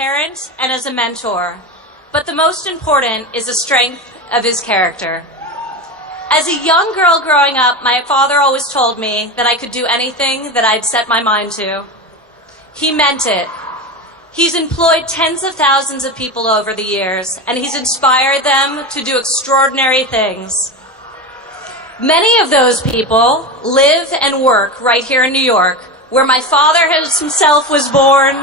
parent and as a mentor, but the most important is the strength of his character. As a young girl growing up, my father always told me that I could do anything that I'd set my mind to. He meant it. He's employed tens of thousands of people over the years, and he's inspired them to do extraordinary things. Many of those people live and work right here in New York, where my father himself was born.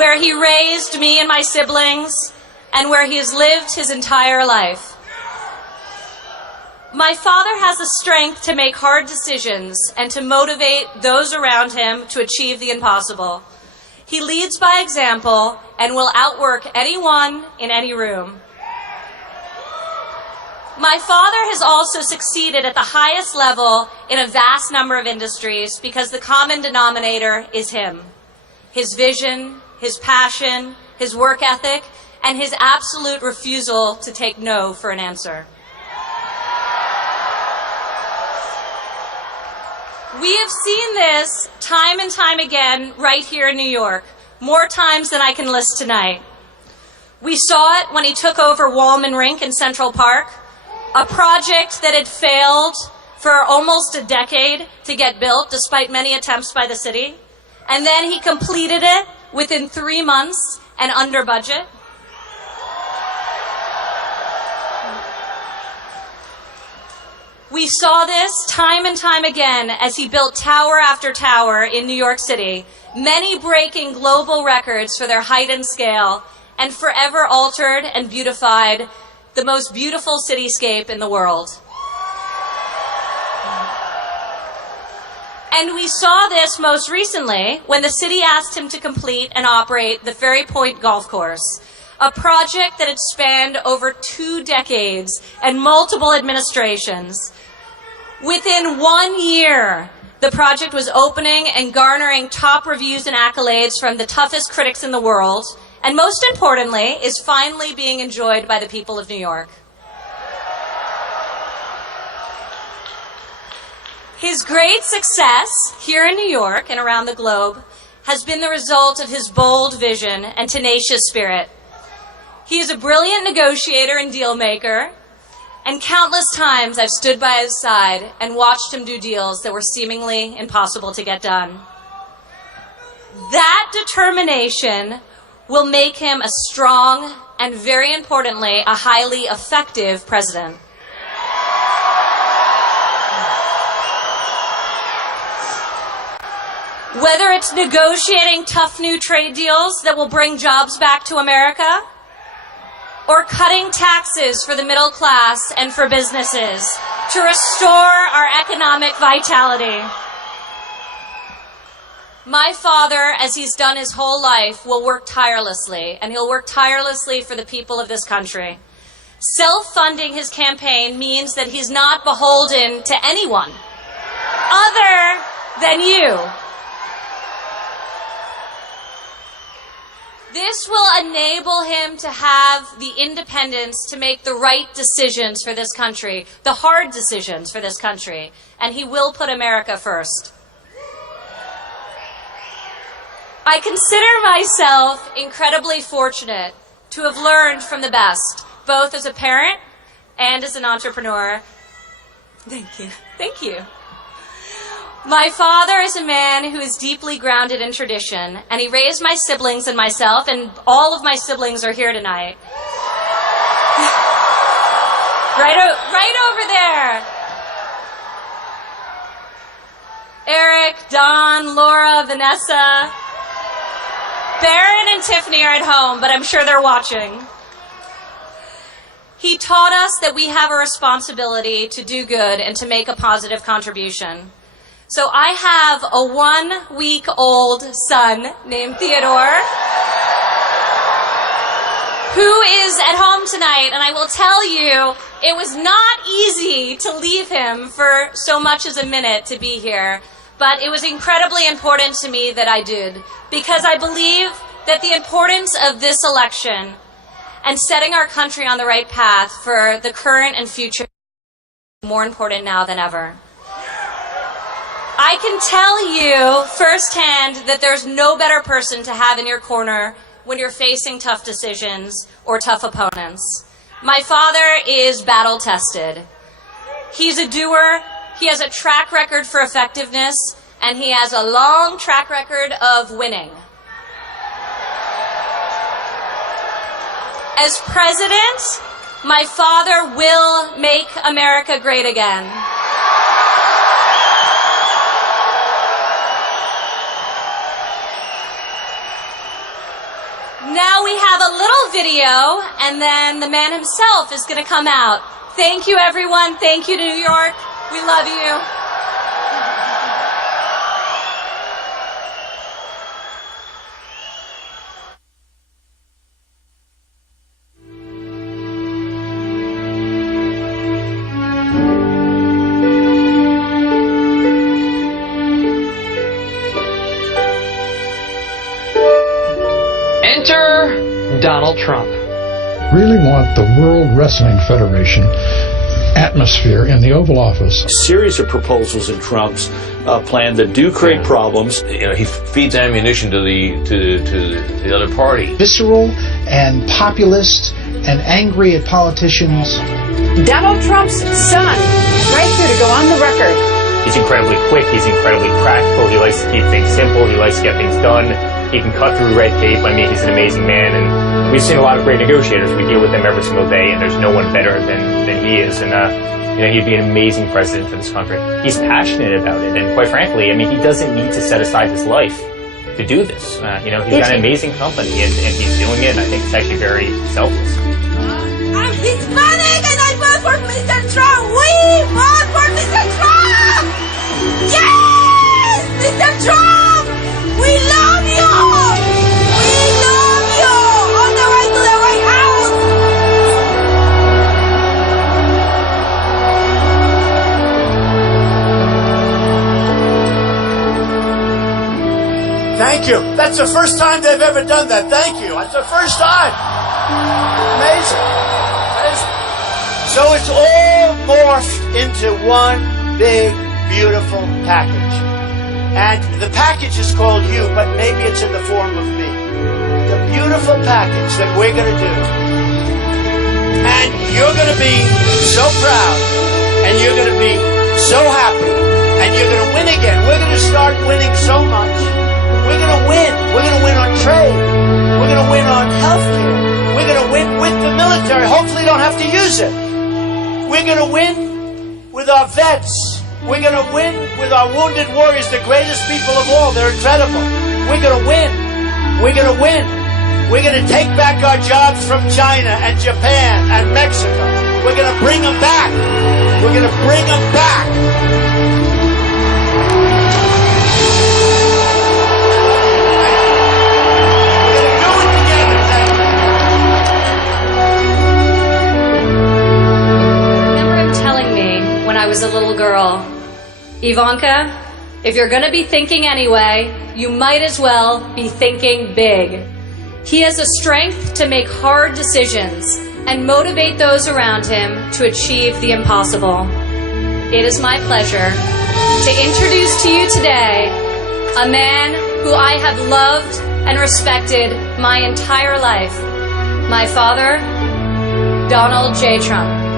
Where he raised me and my siblings, and where he has lived his entire life. My father has the strength to make hard decisions and to motivate those around him to achieve the impossible. He leads by example and will outwork anyone in any room. My father has also succeeded at the highest level in a vast number of industries because the common denominator is him. His vision, his passion, his work ethic, and his absolute refusal to take no for an answer. We have seen this time and time again right here in New York, more times than I can list tonight. We saw it when he took over Wallman Rink in Central Park, a project that had failed for almost a decade to get built despite many attempts by the city. And then he completed it within 3 months and under budget. We saw this time and time again as he built tower after tower in New York City, many breaking global records for their height and scale, and forever altered and beautified the most beautiful cityscape in the world. And we saw this most recently when the city asked him to complete and operate the Ferry Point Golf Course, a project that had spanned over 2 decades and multiple administrations. Within 1 year, the project was opening and garnering top reviews and accolades from the toughest critics in the world, and most importantly, is finally being enjoyed by the people of New York. His great success here in New York and around the globe has been the result of his bold vision and tenacious spirit. He is a brilliant negotiator and deal maker, and countless times I've stood by his side and watched him do deals that were seemingly impossible to get done. That determination will make him a strong and, very importantly, a highly effective president. Whether it's negotiating tough new trade deals that will bring jobs back to America, or cutting taxes for the middle class and for businesses to restore our economic vitality. My father, as he's done his whole life, will work tirelessly, and he'll work tirelessly for the people of this country. Self-funding his campaign means that he's not beholden to anyone other than you. This will enable him to have the independence to make the right decisions for this country, the hard decisions for this country, and he will put America first. I consider myself incredibly fortunate to have learned from the best, both as a parent and as an entrepreneur. Thank you. Thank you. My father is a man who is deeply grounded in tradition, and he raised my siblings and myself, and all of my siblings are here tonight. right over there. Eric, Don, Laura, Vanessa. Barron and Tiffany are at home, but I'm sure they're watching. He taught us that we have a responsibility to do good and to make a positive contribution. So I have a 1-week-old son named Theodore who is at home tonight, and I will tell you, it was not easy to leave him for so much as a minute to be here, but it was incredibly important to me that I did, because I believe that the importance of this election and setting our country on the right path for the current and future is more important now than ever. I can tell you firsthand that there's no better person to have in your corner when you're facing tough decisions or tough opponents. My father is battle-tested. He's a doer, he has a track record for effectiveness, and he has a long track record of winning. As president, my father will make America great again. Now we have a little video, and then the man himself is going to come out. Thank you, everyone. Thank you to New York. We love you. Donald Trump. Really want the World Wrestling Federation atmosphere in the Oval Office. A series of proposals in Trump's plan that do create problems. You know, he feeds ammunition to the other party. Visceral and populist and angry at politicians. Donald Trump's son, right here to go on the record. He's incredibly quick, he's incredibly practical, he likes to keep things simple, he likes to get things done. He can cut through red tape. I mean, he's an amazing man, and we've seen a lot of great negotiators. We deal with them every single day, and there's no one better than he is. And you know, he'd be an amazing president for this country. He's passionate about it, and quite frankly, I mean, he doesn't need to set aside his life to do this. You know, he's got an amazing company, and he's doing it. And I think it's actually very selfless. I'm Hispanic, and I vote for Mr. Trump. We vote for Mr. Trump. Yes, Mr. Trump. We love you! We love you! On the way to the White House! Thank you. That's the first time they've ever done that. Thank you. That's the first time. Amazing. Amazing. So it's all morphed into one big, beautiful package. And the package is called you, but maybe it's in the form of me. The beautiful package that we're going to do. And you're going to be so proud. And you're going to be so happy. And you're going to win again. We're going to start winning so much. We're going to win. We're going to win on trade. We're going to win on healthcare. We're going to win with the military. Hopefully don't have to use it. We're going to win with our vets. We're going to win with our wounded warriors, the greatest people of all. They're incredible. We're going to win. We're going to win. We're going to take back our jobs from China and Japan and Mexico. We're going to bring them back. We're going to bring them back. We're going to do it together. Remember him telling me when I was a little girl, Ivanka, if you're going to be thinking anyway, you might as well be thinking big. He has the strength to make hard decisions and motivate those around him to achieve the impossible. It is my pleasure to introduce to you today a man who I have loved and respected my entire life, my father, Donald J. Trump.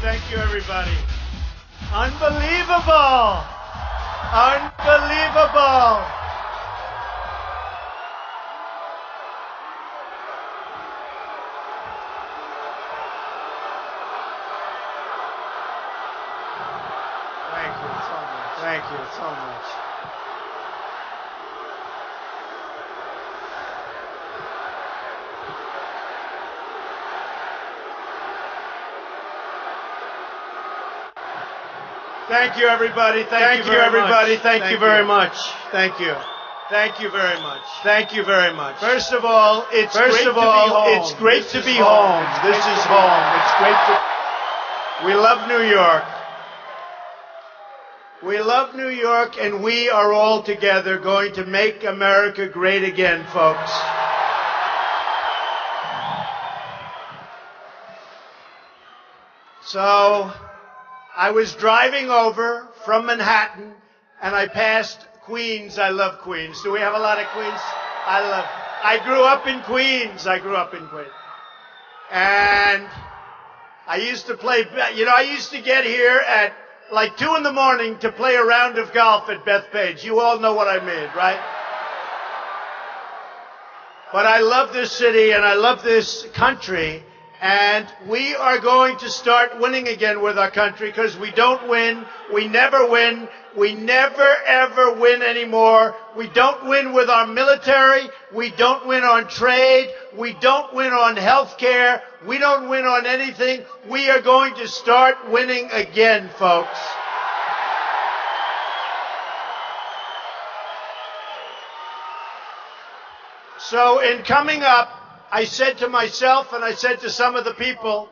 Thank you, everybody. Unbelievable! Unbelievable. Thank you so much. Thank you so much. Thank you, everybody. Thank you, everybody. Thank you very much. Thank you. Thank you very much. Thank you very much. First of all, it's great to be home. This is home. It's great to. We love New York. We love New York, and we are all together going to make America great again, folks. So, I was driving over from Manhattan, and I passed Queens. I love Queens. Do we have a lot of Queens? I grew up in Queens. And I used to play, I used to get here at like 2 in the morning to play a round of golf at Bethpage. You all know what I mean, right? But I love this city and I love this country. And we are going to start winning again with our country because we don't win. We never win. We never, ever win anymore. We don't win with our military. We don't win on trade. We don't win on health care. We don't win on anything. We are going to start winning again, folks. So in coming up, I said to myself and I said to some of the people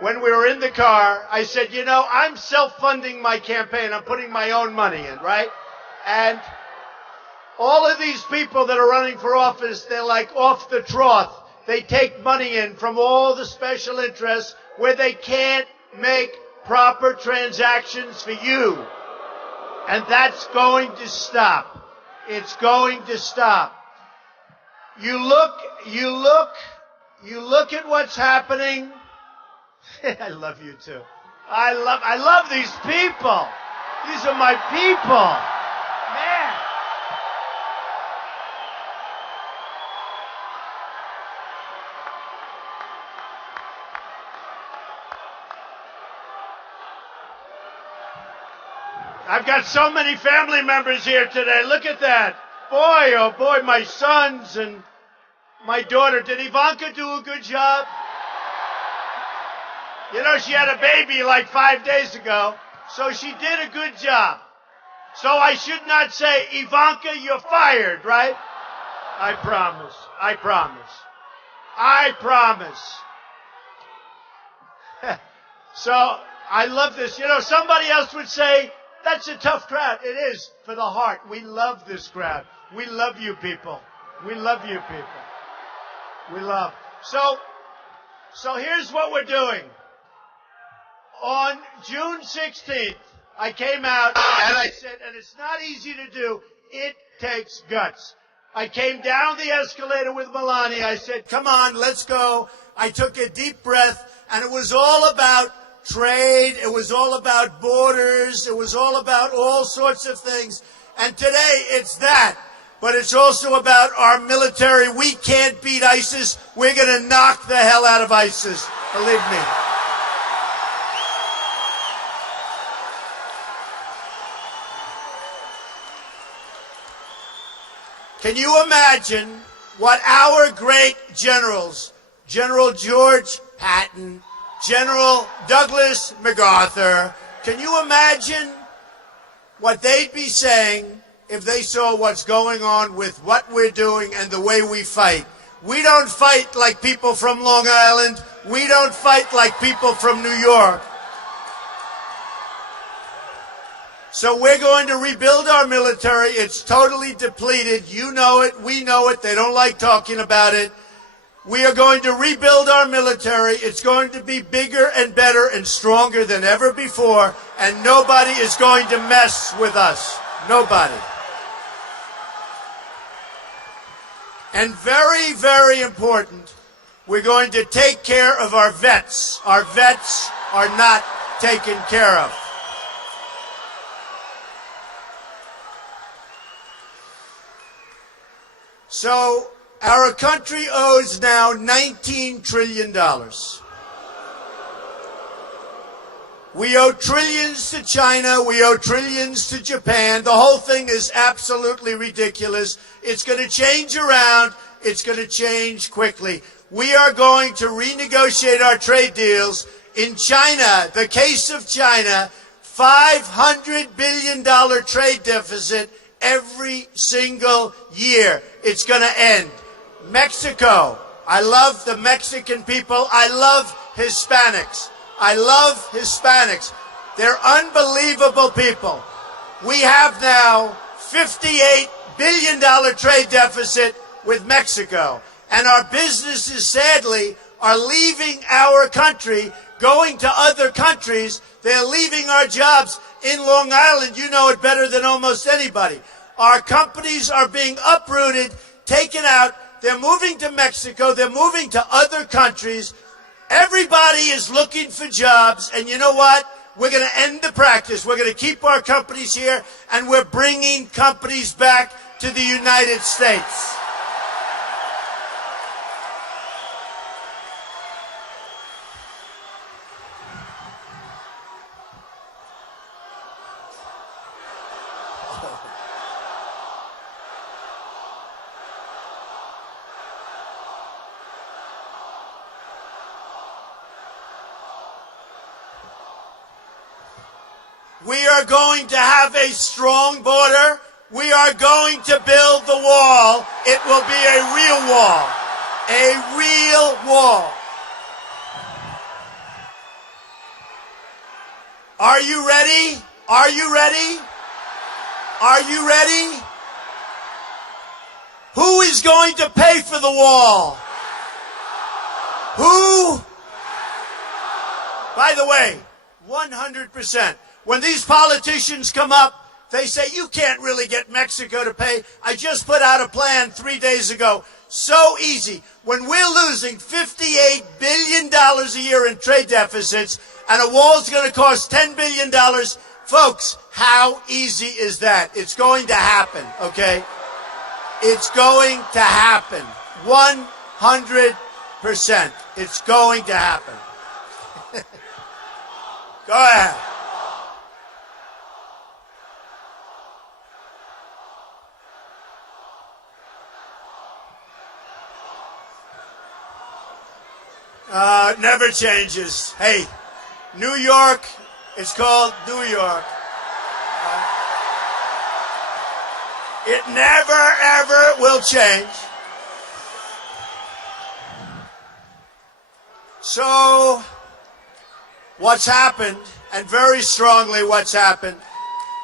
when we were in the car, I said, I'm self-funding my campaign. I'm putting my own money in, right? And all of these people that are running for office, they're like off the trough. They take money in from all the special interests where they can't make proper transactions for you. And that's going to stop. It's going to stop. You look at what's happening. I love you too. I love these people. These are my people. Man. I've got so many family members here today. Look at that. Boy, oh boy, my sons and my daughter. Did Ivanka do a good job? She had a baby like 5 days ago, so she did a good job. So I should not say, Ivanka, you're fired, right? I promise. I promise. I promise. So I love this. Somebody else would say, that's a tough crowd. It is for the heart. We love this crowd. We love you people. We love you people. We love. So here's what we're doing. On June 16th, I came out and I said, and it's not easy to do, it takes guts. I came down the escalator with Melania. I said, come on, let's go. I took a deep breath, and it was all about trade. It was all about borders. It was all about all sorts of things. And today, it's that. But it's also about our military. We can't beat ISIS. We're going to knock the hell out of ISIS. Believe me. Can you imagine what our great generals, General George Patton, General Douglas MacArthur, can you imagine what they'd be saying if they saw what's going on with what we're doing and the way we fight? We don't fight like people from Long Island. We don't fight like people from New York. So we're going to rebuild our military. It's totally depleted. You know it. We know it. They don't like talking about it. We are going to rebuild our military. It's going to be bigger and better and stronger than ever before. And nobody is going to mess with us. Nobody. And very, very important, we're going to take care of our vets. Our vets are not taken care of. So our country owes now $19 trillion. We owe trillions to China. We owe trillions to Japan. The whole thing is absolutely ridiculous. It's going to change around. It's going to change quickly. We are going to renegotiate our trade deals. In China, the case of China, $500 billion trade deficit every single year. It's going to end. Mexico, I love the Mexican people. I love Hispanics. I love Hispanics. They're unbelievable people. We have now $58 billion trade deficit with Mexico. And our businesses, sadly, are leaving our country, going to other countries. They're leaving our jobs in Long Island. You know it better than almost anybody. Our companies are being uprooted, taken out. They're moving to Mexico. They're moving to other countries. Everybody is looking for jobs. And you know what? We're going to end the practice. We're going to keep our companies here, and we're bringing companies back to the United States. We are going to have a strong border. We are going to build the wall. It will be a real wall. A real wall. Are you ready? Are you ready? Are you ready? Who is going to pay for the wall? Who? By the way, 100%. When these politicians come up, they say, you can't really get Mexico to pay. I just put out a plan 3 days ago. So easy. When we're losing $58 billion a year in trade deficits and a wall's going to cost $10 billion, folks, how easy is that? It's going to happen, okay? It's going to happen. 100%. It's going to happen. Go ahead. Never changes. Hey, New York is called New York. It never, ever will change. So, what's happened, and very strongly what's happened,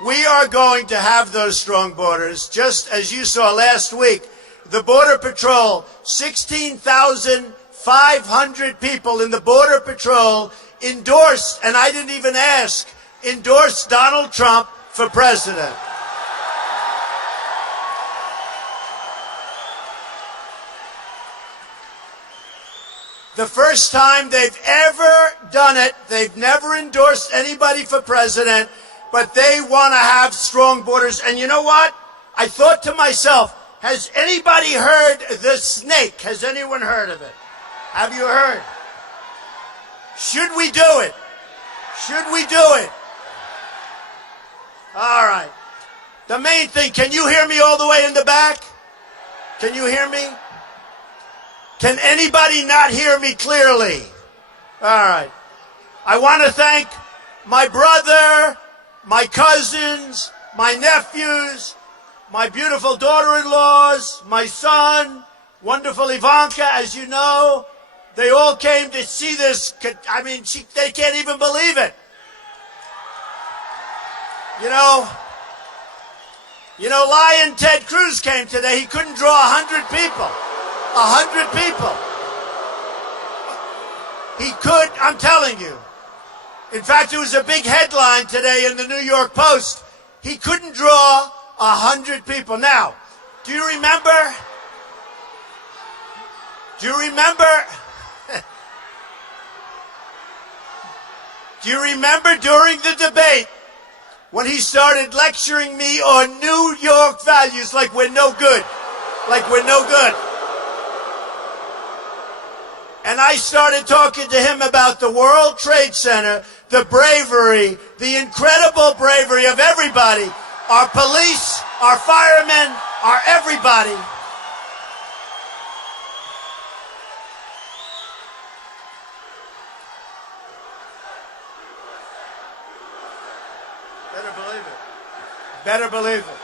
we are going to have those strong borders, just as you saw last week. The Border Patrol, 16,500 people in the Border Patrol endorsed, and I didn't even ask, endorsed Donald Trump for president. The first time they've ever done it, they've never endorsed anybody for president, but they want to have strong borders. And you know what? I thought to myself, has anybody heard the snake? Has anyone heard of it? Have you heard? Should we do it? Should we do it? All right. The main thing, can you hear me all the way in the back? Can you hear me? Can anybody not hear me clearly? All right. I want to thank my brother, my cousins, my nephews, my beautiful daughter-in-laws, my son, wonderful Ivanka, as you know. They all came to see this. I mean, they can't even believe it. You know, Lion Ted Cruz came today. He couldn't draw 100 people. 100 people. He could, I'm telling you. In fact, it was a big headline today in the New York Post. He couldn't draw 100 people. Now, do you remember? Do you remember? Do you remember during the debate when he started lecturing me on New York values like we're no good? like we're no good. And I started talking to him about the World Trade Center, the bravery, the incredible bravery of everybody, our police, our firemen, our everybody. Better believe it. Better believe it.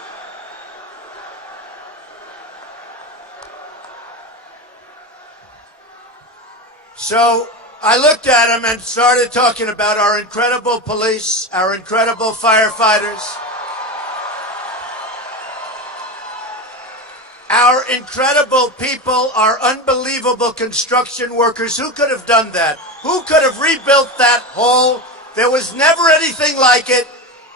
So I looked at him and started talking about our incredible police, our incredible firefighters, our incredible people, our unbelievable construction workers. Who could have done that? Who could have rebuilt that hole? There was never anything like it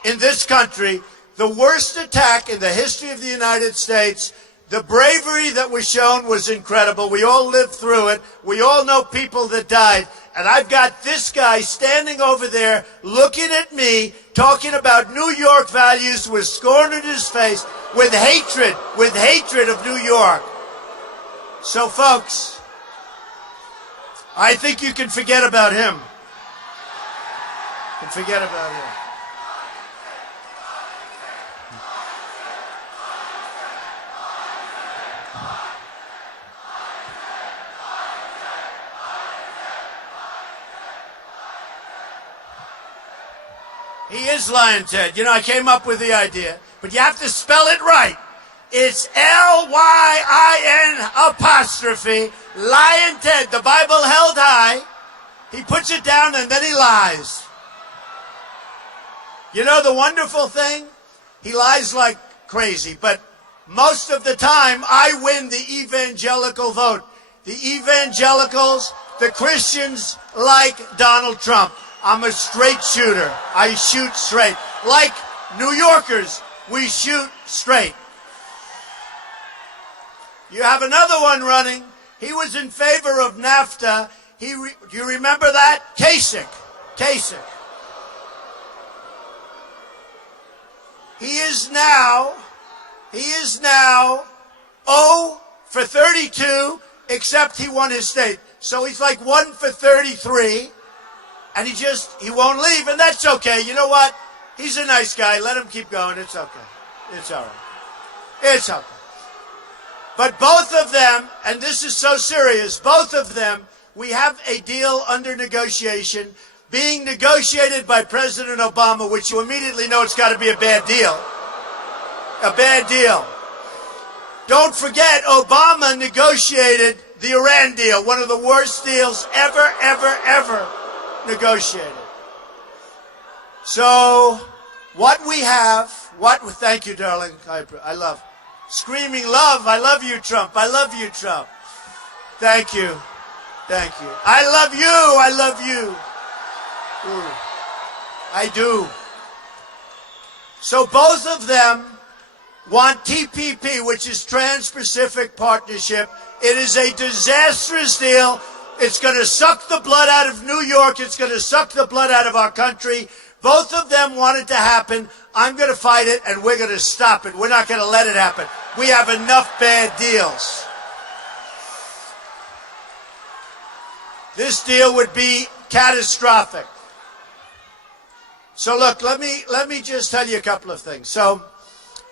in this country. The worst attack in the history of the United States. The bravery that was shown was incredible. We all lived through it. We all know people that died. And I've got this guy standing over there looking at me, talking about New York values with scorn in his face, with hatred of New York. So, folks, I think you can forget about him. You can forget about him. He is Lion Ted. You know, I came up with the idea, but you have to spell it right. It's Lyin apostrophe, Lion Ted. The Bible held high. He puts it down and then he lies. You know the wonderful thing? He lies like crazy, but most of the time I win the evangelical vote. The evangelicals, the Christians like Donald Trump. I'm a straight shooter. I shoot straight. Like New Yorkers, we shoot straight. You have another one running. He was in favor of NAFTA. Do you remember that? Kasich. He is now 0 for 32, except he won his state. So he's like 1 for 33. And he won't leave, and that's okay. You know what? He's a nice guy. Let him keep going. It's okay. It's all right. It's okay. But both of them, and this is so serious, both of them, we have a deal under negotiation, being negotiated by President Obama, which you immediately know it's got to be a bad deal. A bad deal. Don't forget, Obama negotiated the Iran deal, one of the worst deals ever negotiated. So, what we have, thank you, darling. I love, screaming love. I love you, Trump. I love you, Trump. Thank you. I love you. Ooh, I do. So both of them want TPP, which is Trans-Pacific Partnership. It is a disastrous deal. It's going to suck the blood out of New York. It's going to suck the blood out of our country. Both of them want it to happen. I'm going to fight it, and we're going to stop it. We're not going to let it happen. We have enough bad deals. This deal would be catastrophic. So look, let me just tell you a couple of things. So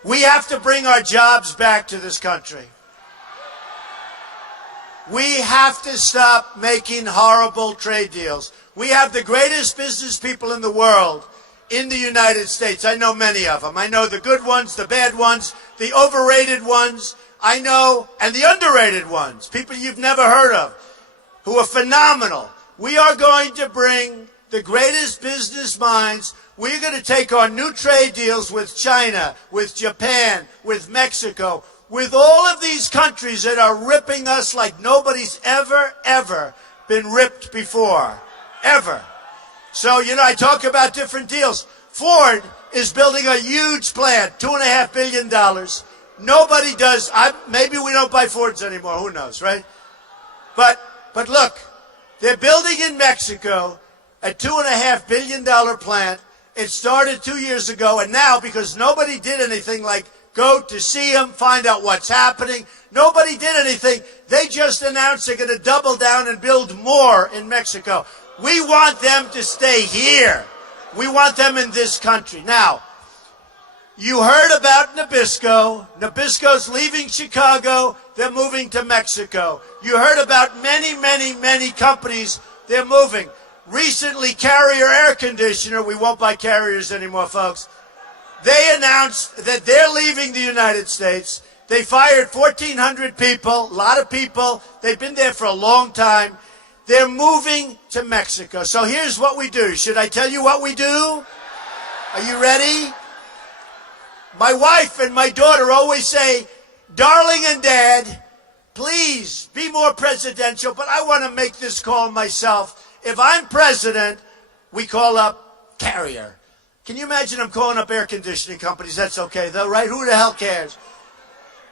we have to bring our jobs back to this country. We have to stop making horrible trade deals. We have the greatest business people in the world in the United States. I know many of them. I know the good ones, the bad ones, the overrated ones. I know, and the underrated ones, people you've never heard of, who are phenomenal. We are going to bring the greatest business minds. We're going to take on new trade deals with China, with Japan, with Mexico, with all of these countries that are ripping us like nobody's ever been ripped before. Ever. So, you know, I talk about different deals. Ford is building a huge plant, $2.5 billion. Nobody does. Maybe we don't buy Fords anymore. Who knows, right? But look, they're building in Mexico a $2.5 billion plant. It started 2 years ago, and now, because nobody did anything like go to see them, find out what's happening. Nobody did anything. They just announced they're going to double down and build more in Mexico. We want them to stay here. We want them in this country. Now, you heard about Nabisco. Nabisco's leaving Chicago. They're moving to Mexico. You heard about many, many, many companies. They're moving. Recently, Carrier Air Conditioner, we won't buy Carriers anymore, folks. They announced that they're leaving the United States. They fired 1,400 people, a lot of people. They've been there for a long time. They're moving to Mexico. So here's what we do. Should I tell you what we do? Are you ready? My wife and my daughter always say, darling and dad, please be more presidential, but I want to make this call myself. If I'm president, we call up Carrier. Can you imagine I'm calling up air conditioning companies? That's okay, though, right? Who the hell cares?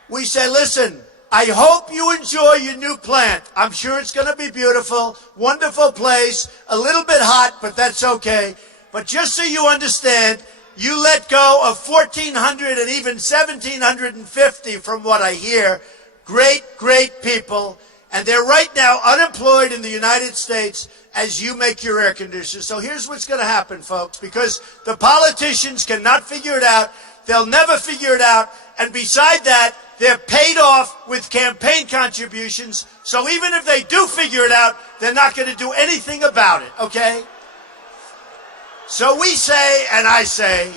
We say, listen, I hope you enjoy your new plant. I'm sure it's going to be beautiful, wonderful place, a little bit hot, but that's okay. But just so you understand, you let go of 1,400 and even 1,750 from what I hear. Great, great people. And they're right now unemployed in the United States as you make your air conditioners. So here's what's going to happen, folks, because the politicians cannot figure it out. They'll never figure it out. And beside that, they're paid off with campaign contributions. So even if they do figure it out, they're not going to do anything about it, okay? So we say, and I say,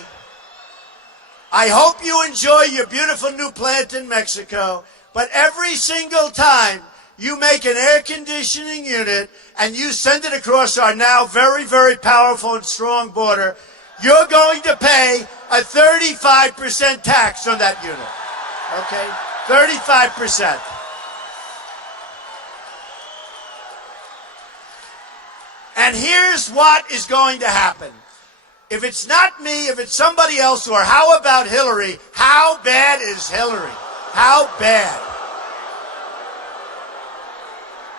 I hope you enjoy your beautiful new plant in Mexico, but every single time you make an air conditioning unit and you send it across our now very, very powerful and strong border, you're going to pay a 35% tax on that unit. Okay? 35%. And here's what is going to happen. If it's not me, if it's somebody else, or how about Hillary? How bad is Hillary? How bad?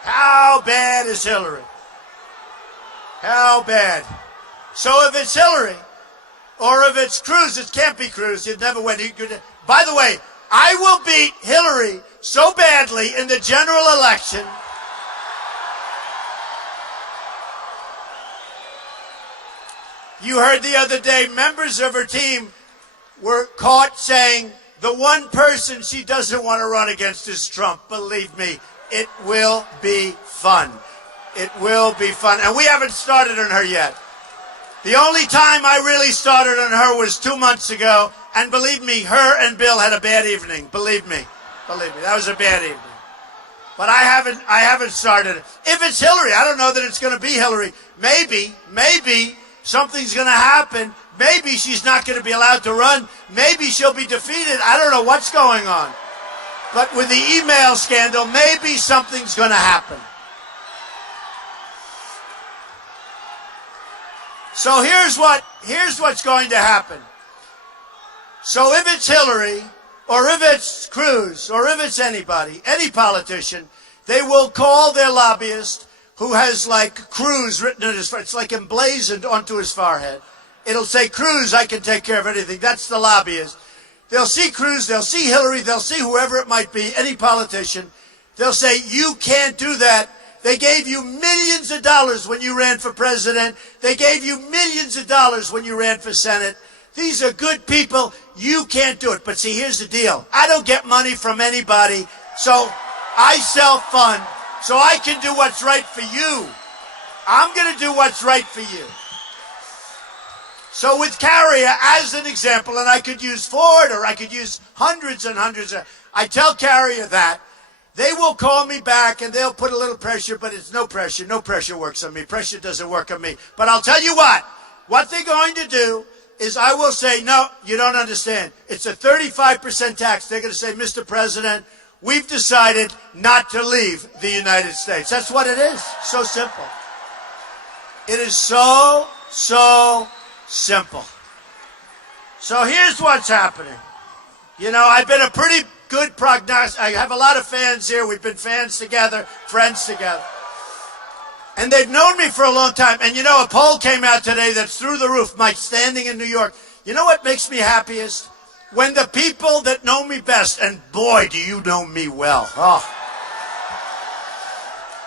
How bad is Hillary? How bad? So if it's Hillary, or if it's Cruz, it can't be Cruz. You'd never win. By the way, I will beat Hillary so badly in the general election. You heard the other day, members of her team were caught saying the one person she doesn't want to run against is Trump. Believe me, it will be fun. It will be fun. And we haven't started on her yet. The only time I really started on her was 2 months ago. And believe me, her and Bill had a bad evening. Believe me. Believe me, that was a bad evening. But I haven't started it. If it's Hillary, I don't know that it's going to be Hillary. Maybe something's going to happen. Maybe she's not going to be allowed to run. Maybe she'll be defeated. I don't know what's going on. But with the email scandal, maybe something's going to happen. So here's what's going to happen. So if it's Hillary, or if it's Cruz, or if it's anybody, any politician, they will call their lobbyist, who has like Cruz written on his forehead. It's like emblazoned onto his forehead. It'll say, Cruz, I can take care of anything. That's the lobbyist. They'll see Cruz, they'll see Hillary, they'll see whoever it might be, any politician. They'll say, you can't do that. They gave you millions of dollars when you ran for president. They gave you millions of dollars when you ran for Senate. These are good people. You can't do it. But see, here's the deal. I don't get money from anybody, so I self-fund, so I can do what's right for you. I'm going to do what's right for you. So with Carrier, as an example, and I could use Ford, or I could use hundreds and hundreds of, I tell Carrier that, they will call me back and they'll put a little pressure, but it's no pressure. No pressure works on me. Pressure doesn't work on me. But I'll tell you what they're going to do is I will say, no, you don't understand. It's a 35% tax. They're going to say, Mr. President, we've decided not to leave the United States. That's what it is. So simple. It is so simple. So here's what's happening. You know, I've been a pretty good prognostic. I have a lot of fans here. We've been fans together, friends together. And they've known me for a long time. And you know, a poll came out today that's through the roof. My standing in New York. You know what makes me happiest? when the people that know me best, and boy, do you know me well. Oh.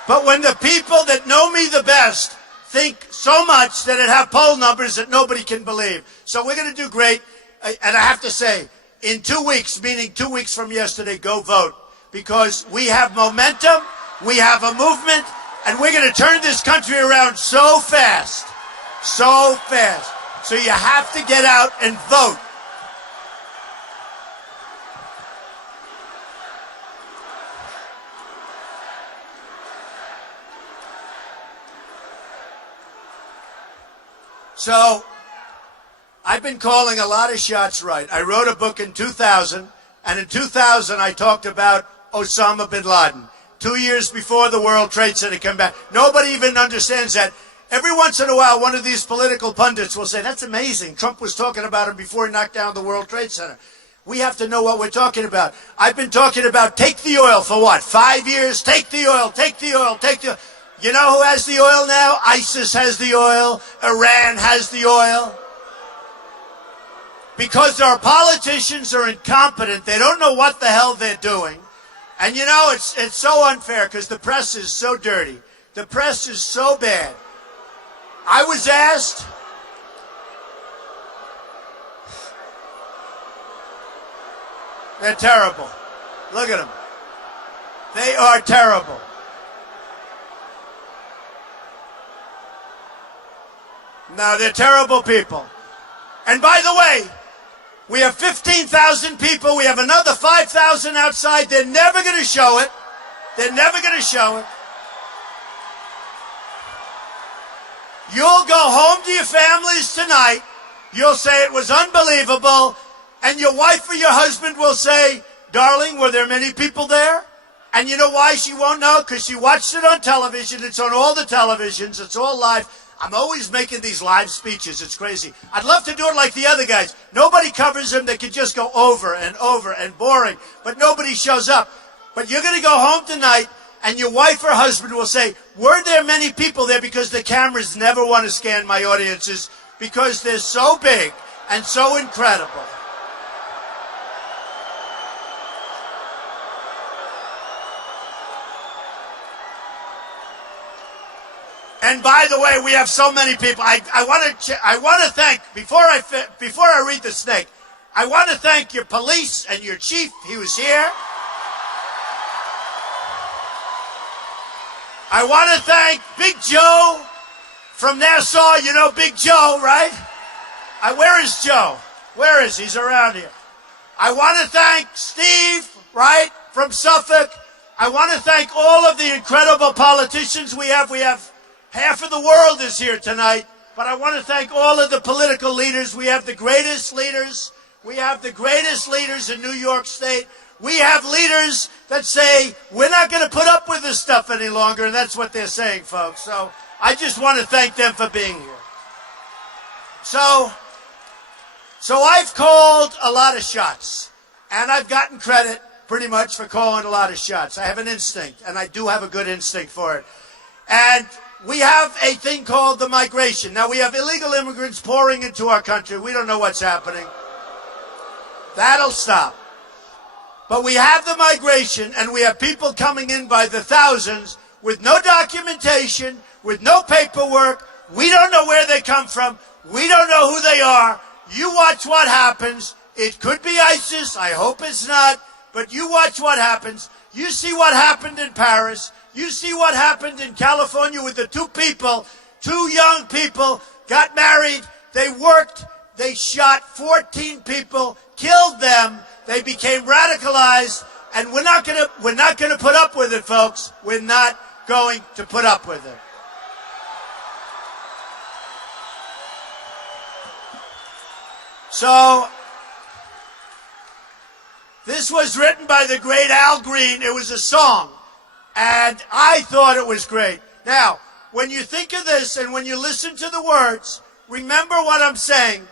But when the people that know me the best think so much that it have poll numbers that nobody can believe. So we're going to do great. And I have to say, in 2 weeks, meaning 2 weeks from yesterday, go vote. Because we have momentum, we have a movement, and we're going to turn this country around so fast. So fast. So you have to get out and vote. So, I've been calling a lot of shots right. I wrote a book in 2000, and in 2000 I talked about Osama bin Laden. 2 years before the World Trade Center came back. Nobody even understands that. Every once in a while, one of these political pundits will say, that's amazing. Trump was talking about him before he knocked down the World Trade Center. We have to know what we're talking about. I've been talking about take the oil for what? 5 years? Take the oil, take the oil, take the oil. You know who has the oil now? ISIS has the oil. Iran has the oil. Because our politicians are incompetent. They don't know what the hell they're doing. And you know, it's so unfair because the press is so dirty. The press is so bad. I was asked... They're terrible. Look at them. They are terrible. No, they're terrible people. And by the way, we have 15,000 people. We have another 5,000 outside. They're never going to show it. They're never going to show it. You'll go home to your families tonight. You'll say it was unbelievable. And your wife or your husband will say, darling, were there many people there? And you know why she won't know? Because she watched it on television. It's on all the televisions. It's all live. I'm always making these live speeches. It's crazy. I'd love to do it like the other guys. Nobody covers them. They can just go over and over and boring. But nobody shows up. But you're going to go home tonight and your wife or husband will say, were there many people there? Because the cameras never want to scan my audiences because they're so big and so incredible. And by the way, we have so many people. I want to thank before I read the snake. I want to thank your police and your chief. He was here. I want to thank Big Joe from Nassau. You know Big Joe, right? Where is Joe? Where is he? He's around here. I want to thank Steve, right, from Suffolk. I want to thank all of the incredible politicians we have. We have half of the world is here tonight, but I want to thank all of the political leaders. We have the greatest leaders. We have the greatest leaders in New York State. We have leaders that say, we're not going to put up with this stuff any longer, and that's what they're saying, folks. So I just want to thank them for being here. So I've called a lot of shots, and I've gotten credit pretty much for calling a lot of shots. I have an instinct, and I do have a good instinct for it. And we have a thing called the migration. Now, we have illegal immigrants pouring into our country. We don't know what's happening. That'll stop. But we have the migration, and we have people coming in by the thousands with no documentation, with no paperwork. We don't know where they come from. We don't know who they are. You watch what happens. It could be ISIS. I hope it's not. But you watch what happens. You see what happened in Paris. You see what happened in California with the two young people got married. They worked. They shot 14 people, killed them. They became radicalized, and we're not going to put up with it, folks. We're not going to put up with it. So this was written by the great Al Green. It was a song. And I thought it was great. Now, when you think of this and when you listen to the words, remember what I'm saying.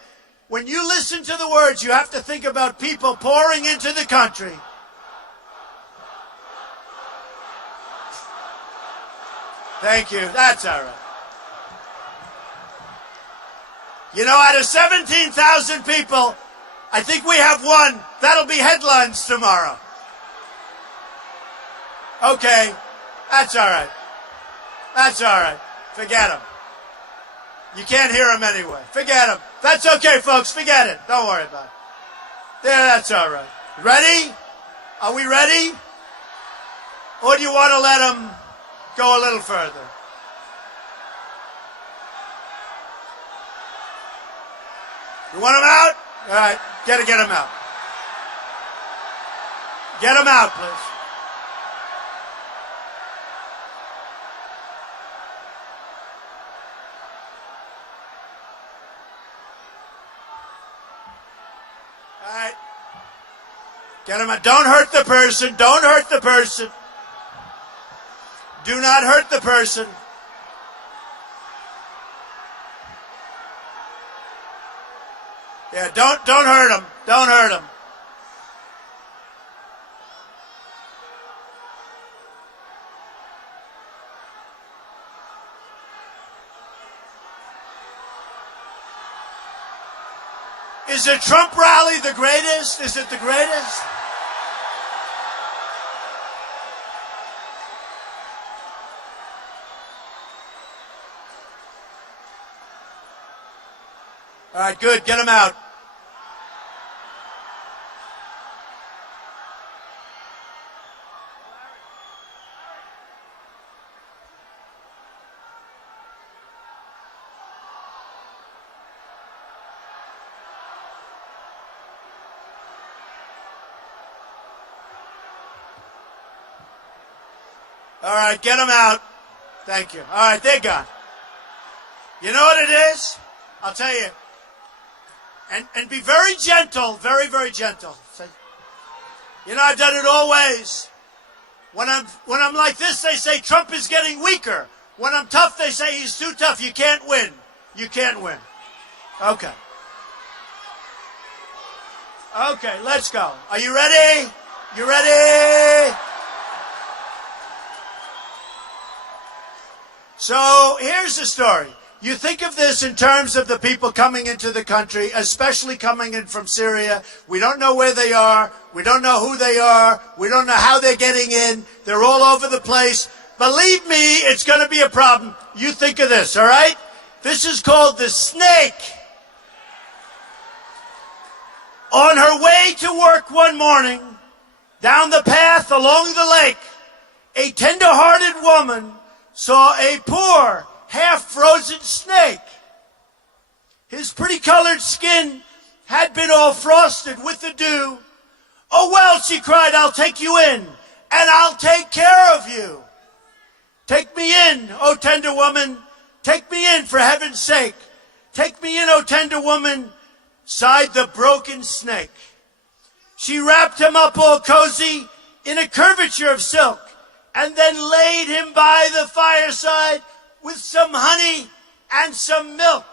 When you listen to the words, you have to think about people pouring into the country. Thank you. That's all right. You know, out of 17,000 people, I think we have one. That'll be headlines tomorrow. Okay, that's all right. That's all right. Forget him. You can't hear him anyway. Forget him. That's okay, folks. Forget it. Don't worry about it. There, that's all right. Ready? Are we ready? Or do you want to let him go a little further? You want him out? All right. Get him out. Get him out, please. All right. Get him out. Don't hurt the person. Don't hurt the person. Do not hurt the person. Yeah, don't hurt him. Don't hurt him. Is the Trump rally the greatest? Is it the greatest? All right, good. Get him out. All right, get them out. Thank you. All right, they're gone. You know what it is? I'll tell you. And be very gentle, very, very gentle. You know, I've done it always. When I'm like this, they say Trump is getting weaker. When I'm tough, they say he's too tough. You can't win. You can't win. Okay. Okay, let's go. Are you ready? You ready? So here's the story. You think of this in terms of the people coming into the country, especially coming in from Syria. We don't know where they are. We don't know who they are. We don't know how they're getting in. They're all over the place. Believe me, it's going to be a problem. You think of this, all right? This is called the snake. On her way to work one morning, down the path along the lake, a tender-hearted woman saw a poor, half-frozen snake. His pretty-colored skin had been all frosted with the dew. "Oh, well," she cried, "I'll take you in, and I'll take care of you." "Take me in, oh tender woman. Take me in, for heaven's sake. Take me in, oh tender woman," sighed the broken snake. She wrapped him up all cozy in a curvature of silk, and then laid him by the fireside with some honey and some milk.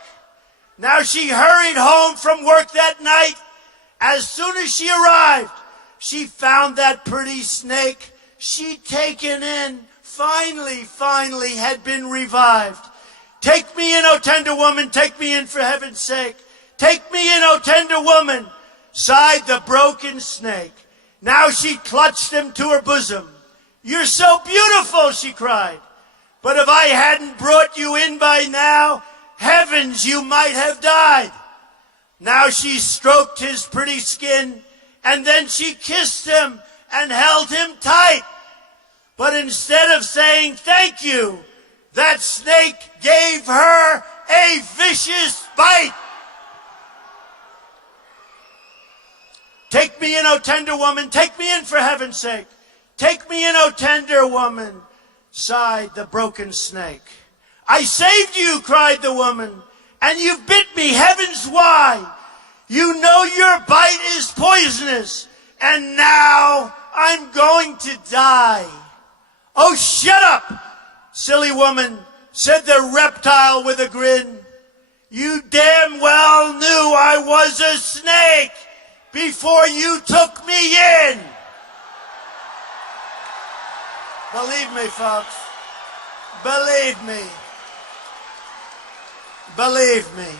Now she hurried home from work that night. As soon as she arrived, she found that pretty snake she'd taken in finally had been revived. "Take me in, oh tender woman, take me in, for heaven's sake. Take me in, oh tender woman," sighed the broken snake. Now she clutched him to her bosom. "You're so beautiful," she cried. "But if I hadn't brought you in by now, heavens, you might have died." Now she stroked his pretty skin, and then she kissed him and held him tight. But instead of saying thank you, that snake gave her a vicious bite. "Take me in, oh tender woman, take me in, for heaven's sake. Take me in, oh tender woman," sighed the broken snake. "I saved you," cried the woman, "and you've bit me, heavens why? You know your bite is poisonous, and now I'm going to die." "Oh, shut up, silly woman," said the reptile with a grin. "You damn well knew I was a snake before you took me in." Believe me, folks. Believe me. Believe me.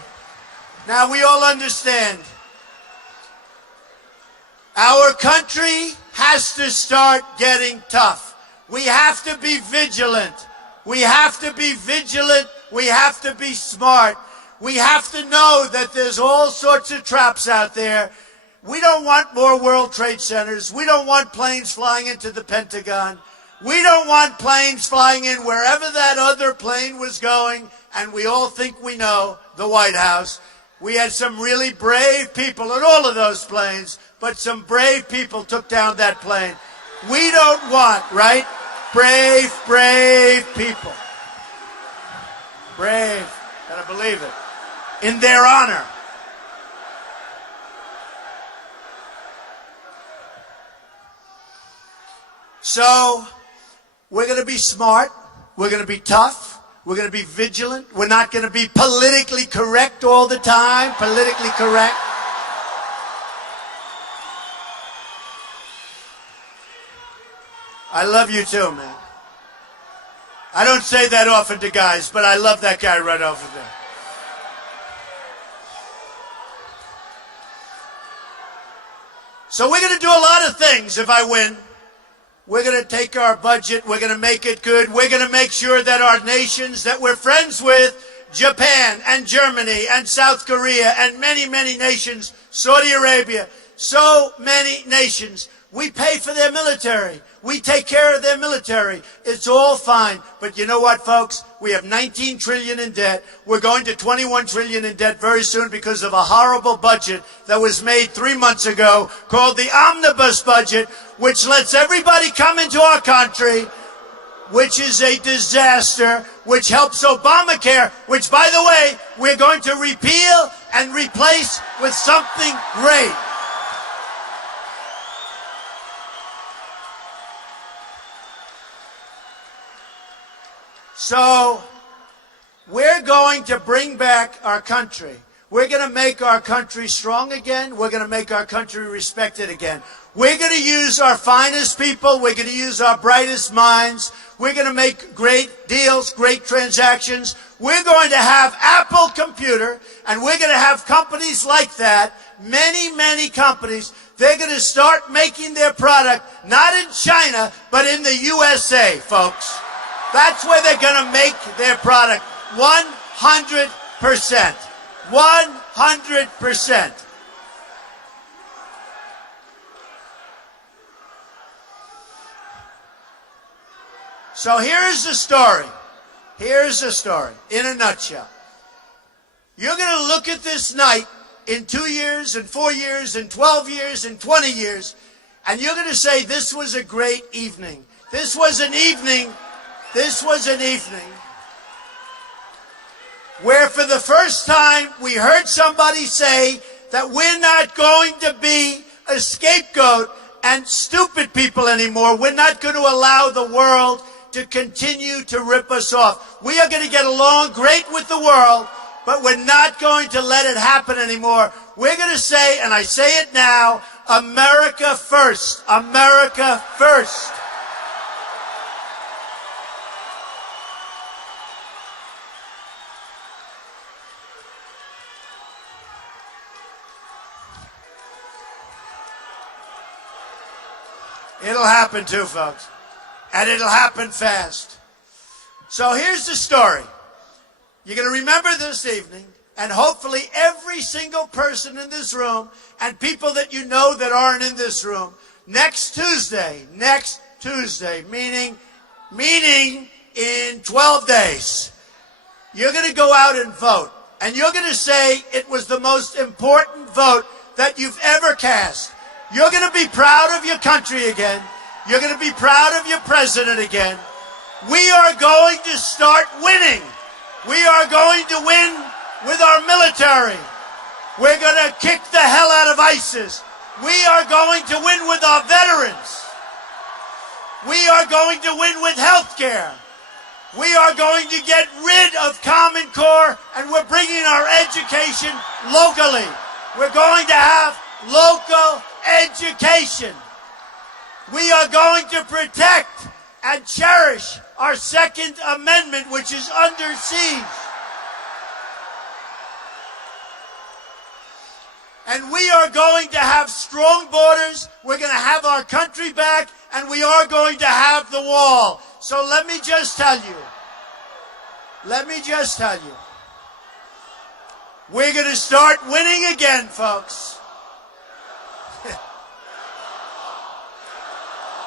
Now, we all understand. Our country has to start getting tough. We have to be vigilant. We have to be vigilant. We have to be smart. We have to know that there's all sorts of traps out there. We don't want more World Trade Centers. We don't want planes flying into the Pentagon. We don't want planes flying in wherever that other plane was going, and we all think we know, the White House. We had some really brave people in all of those planes, but some brave people took down that plane. We don't want, right? Brave, brave people. Brave, gotta believe it. In their honor. So, we're going to be smart. We're going to be tough. We're going to be vigilant. We're not going to be politically correct all the time. Politically correct. I love you too, man. I don't say that often to guys, but I love that guy right over there. So we're going to do a lot of things if I win. We're going to take our budget. We're going to make it good. We're going to make sure that our nations that we're friends with, Japan and Germany and South Korea and many, many nations, Saudi Arabia, so many nations, we pay for their military. We take care of their military. It's all fine. But you know what, folks? We have 19 trillion in debt. We're going to 21 trillion in debt very soon because of a horrible budget that was made 3 months ago called the omnibus budget, which lets everybody come into our country, which is a disaster, which helps Obamacare, which, by the way, we're going to repeal and replace with something great. So, we're going to bring back our country. We're going to make our country strong again. We're going to make our country respected again. We're going to use our finest people. We're going to use our brightest minds. We're going to make great deals, great transactions. We're going to have Apple Computer, and we're going to have companies like that, many, many companies. They're going to start making their product, not in China, but in the USA, folks. That's where they're going to make their product. 100%. 100%. So here's the story. Here's the story in a nutshell. You're going to look at this night in 2 years, and 4 years, and 12 years, and 20 years, and you're going to say, this was a great evening. This was an evening where for the first time we heard somebody say that we're not going to be a scapegoat and stupid people anymore. We're not going to allow the world to continue to rip us off. We are going to get along great with the world, but we're not going to let it happen anymore. We're going to say, and I say it now, America first. America first. It'll happen too, folks. And it'll happen fast. So here's the story. You're going to remember this evening, and hopefully every single person in this room, and people that you know that aren't in this room, next Tuesday, meaning in 12 days, you're going to go out and vote. And you're going to say it was the most important vote that you've ever cast. You're going to be proud of your country again. You're going to be proud of your president again. We are going to start winning. We are going to win with our military. We're going to kick the hell out of ISIS. We are going to win with our veterans. We are going to win with health care. We are going to get rid of Common Core, and we're bringing our education locally. We're going to have local education. We are going to protect and cherish our Second Amendment, which is under siege. And we are going to have strong borders, we're going to have our country back, and we are going to have the wall. So let me just tell you, we're going to start winning again, folks.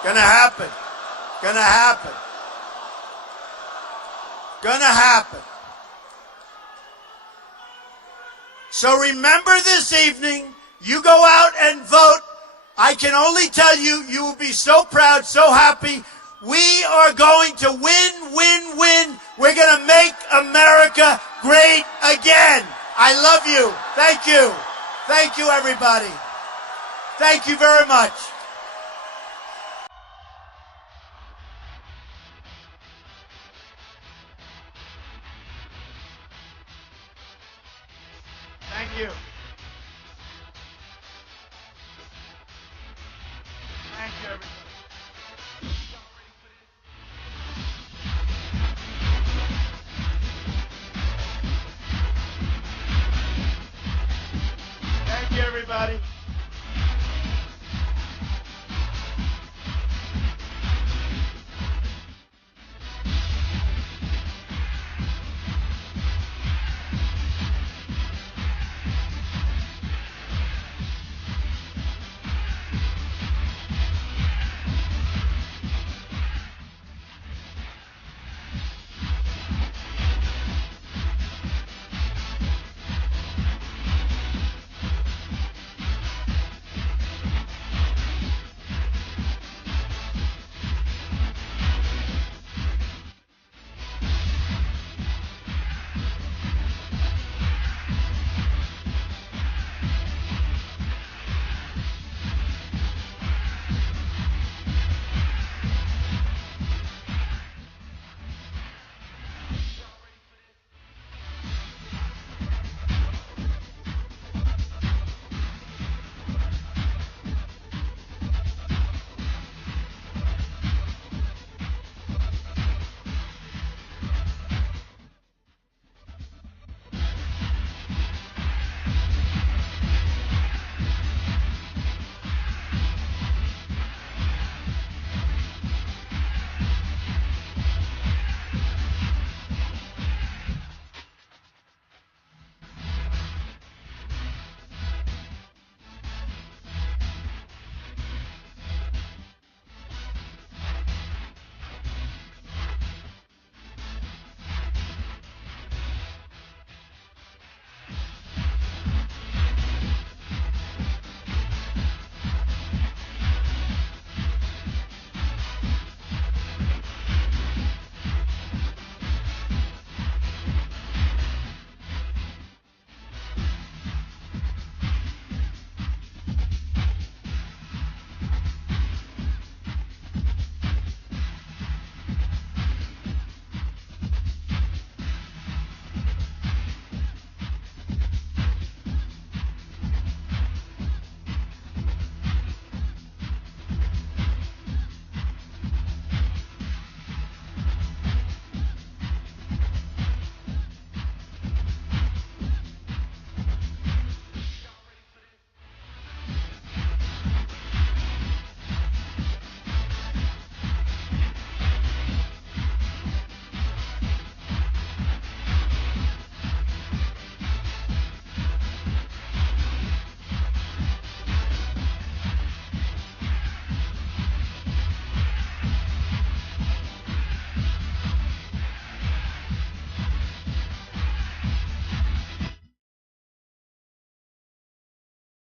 Gonna happen. Gonna happen. Gonna happen. So remember this evening, you go out and vote. I can only tell you, you will be so proud, so happy. We are going to win, win, win. We're going to make America great again. I love you. Thank you. Thank you, everybody. Thank you very much.